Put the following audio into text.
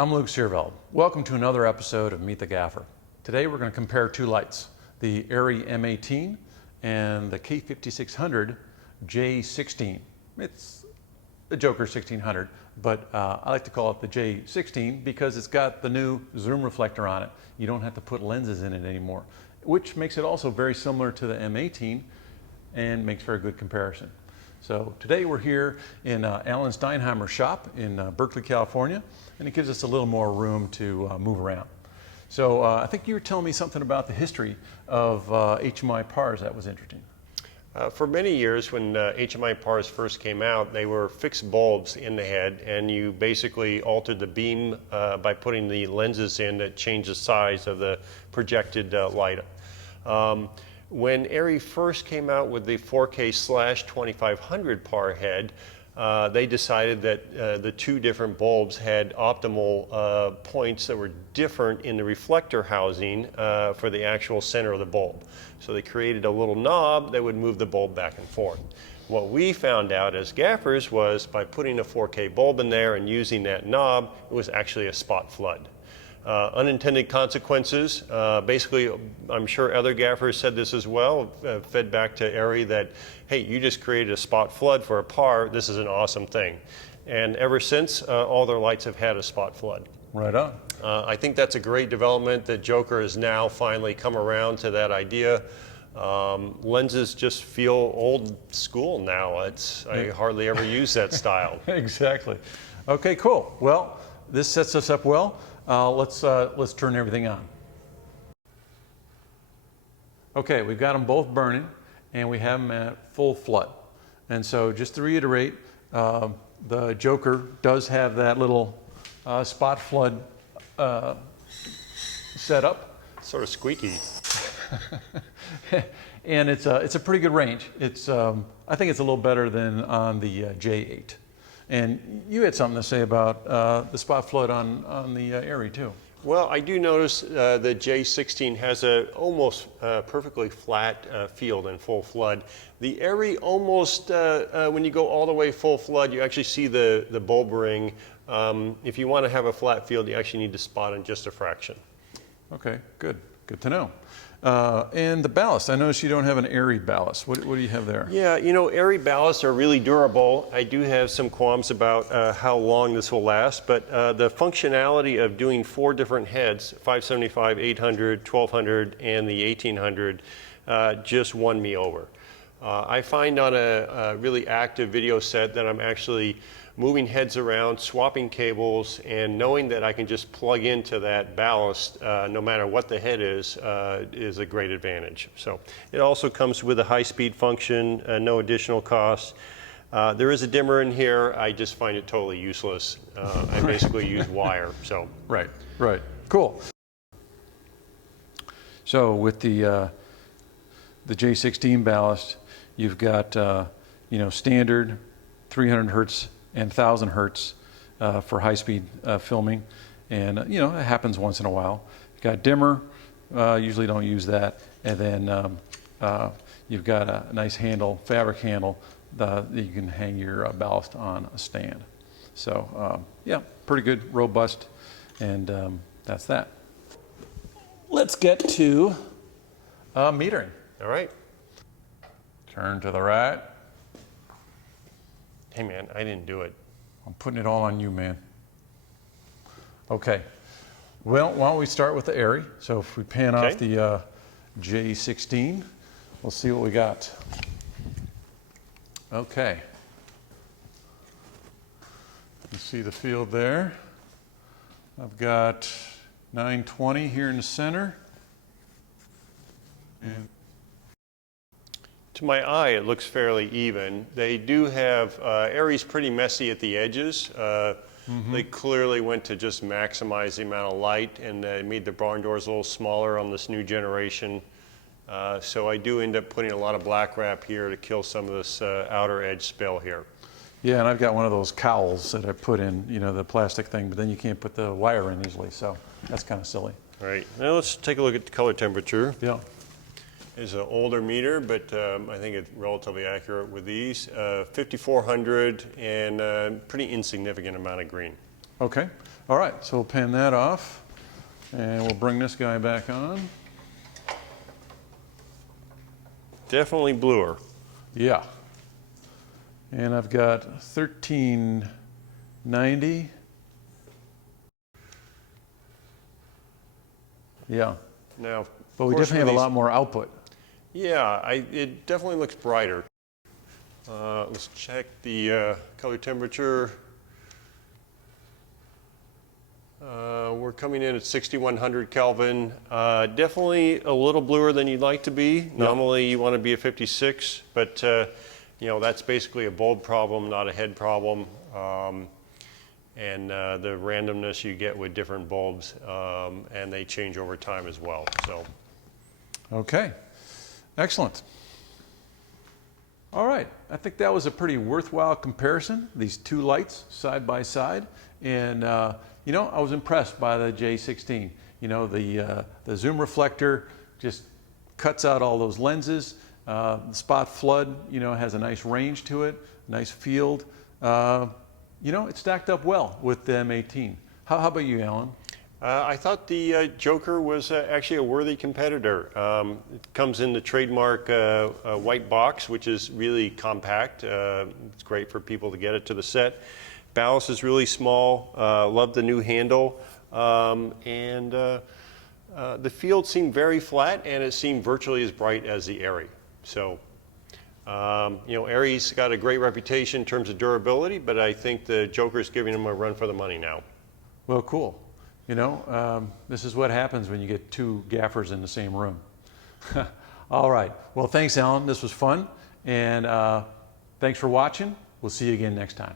I'm Luke Searveld. Welcome to another episode of Meet the Gaffer. Today we're going to compare two lights, the Arri M18 and the K5600 J16. It's the Joker 1600, but I like to call it the J16 because it's got the new zoom reflector on it. You don't have to put lenses in it anymore, which makes it also very similar to the M18 and makes for a good comparison. So today we're here in Alan Steinheimer's shop in Berkeley, California, and it gives us a little more room to move around. So I think you were telling me something about the history of HMI PARs. That was interesting. For many years, when HMI PARs first came out, they were fixed bulbs in the head, and you basically altered the beam by putting the lenses in that changed the size of the projected light. When Arri first came out with the 4K/2500 PAR head, they decided that the two different bulbs had optimal points that were different in the reflector housing for the actual center of the bulb. So they created a little knob that would move the bulb back and forth. What we found out as gaffers was by putting a 4K bulb in there and using that knob, it was actually a spot flood. Unintended consequences. Basically, I'm sure other gaffers said this as well, fed back to Arri that, hey, you just created a spot flood for a PAR. This is an awesome thing. And ever since, all their lights have had a spot flood. Right on. I think that's a great development that Joker has now finally come around to that idea. Lenses just feel old school now. I hardly ever use that style. Exactly. Okay, cool. Well, this sets us up well. Let's turn everything on. Okay, we've got them both burning and we have them at full flood. And so just to reiterate, the Joker does have that little spot flood setup. Sort of squeaky. And it's a pretty good range. I think it's a little better than on the J8. And you had something to say about the spot flood on the Arri too. Well, I do notice the J16 has a almost perfectly flat field in full flood. The Arri almost, when you go all the way full flood, you actually see the bulb ring. If you want to have a flat field, you actually need to spot in just a fraction. Okay, good. Good to know. And the ballast, I noticed you don't have an Arri ballast. What do you have there? Yeah, you know, Arri ballasts are really durable. I do have some qualms about how long this will last, but the functionality of doing 4 different heads, 575, 800, 1200, and the 1800, just won me over. I find on a really active video set that I'm actually moving heads around, swapping cables, and knowing that I can just plug into that ballast no matter what the head is a great advantage. So it also comes with a high-speed function, no additional cost. There is a dimmer in here. I just find it totally useless. I basically use wire. So right, cool. So with the J16 ballast, you've got standard 300 hertz and 1000 hertz for high-speed filming, and it happens once in a while. You've got dimmer, usually don't use that, and then you've got a nice handle, fabric handle, that you can hang your ballast on a stand. So yeah, pretty good, robust, and that's that. Let's get to metering. all right. Turn to the right. Hey man, I didn't do it. I'm putting it all on you, man. Okay. Well, why don't we start with the Arri? So if we pan off the J16, we'll see what we got. Okay. You see the field there. I've got 920 here in the center. And to my eye, it looks fairly even. They do have, Arri's pretty messy at the edges. They clearly went to just maximize the amount of light, and they made the barn doors a little smaller on this new generation. So I do end up putting a lot of black wrap here to kill some of this outer edge spill here. yeah, and I've got one of those cowls that I put in, the plastic thing, but then you can't put the wire in easily, so that's kind of silly. All right, now let's take a look at the color temperature. Yeah. It's an older meter, but I think it's relatively accurate with these. 5400 and pretty insignificant amount of green. Okay. All right. So we'll pan that off, and we'll bring this guy back on. Definitely bluer. Yeah. And I've got 1390. Yeah. Now, But we definitely have a lot more output. Yeah, it definitely looks brighter. Let's check the color temperature. We're coming in at 6100 Kelvin. Definitely a little bluer than you'd like to be. Normally you want to be at 56, but you know, that's basically a bulb problem, not a head problem. And the randomness you get with different bulbs, and they change over time as well. So. Okay, excellent. All right, I think that was a pretty worthwhile comparison, these two lights side by side. And you know, I was impressed by the J16. You know, the zoom reflector just cuts out all those lenses. The spot flood, you know, has a nice range to it, nice field. You know, it stacked up well with the M18. How about you, Alan? I thought the Joker was actually a worthy competitor. It comes in the trademark white box, which is really compact. It's great for people to get it to the set. Ballast is really small. Love the new handle. And the field seemed very flat, and it seemed virtually as bright as the Arri. So, you know, Arri's got a great reputation in terms of durability, but I think the Joker's giving them a run for the money now. Well, cool. You know, this is what happens when you get two gaffers in the same room. All right. Well, thanks, Alan. This was fun. And thanks for watching. We'll see you again next time.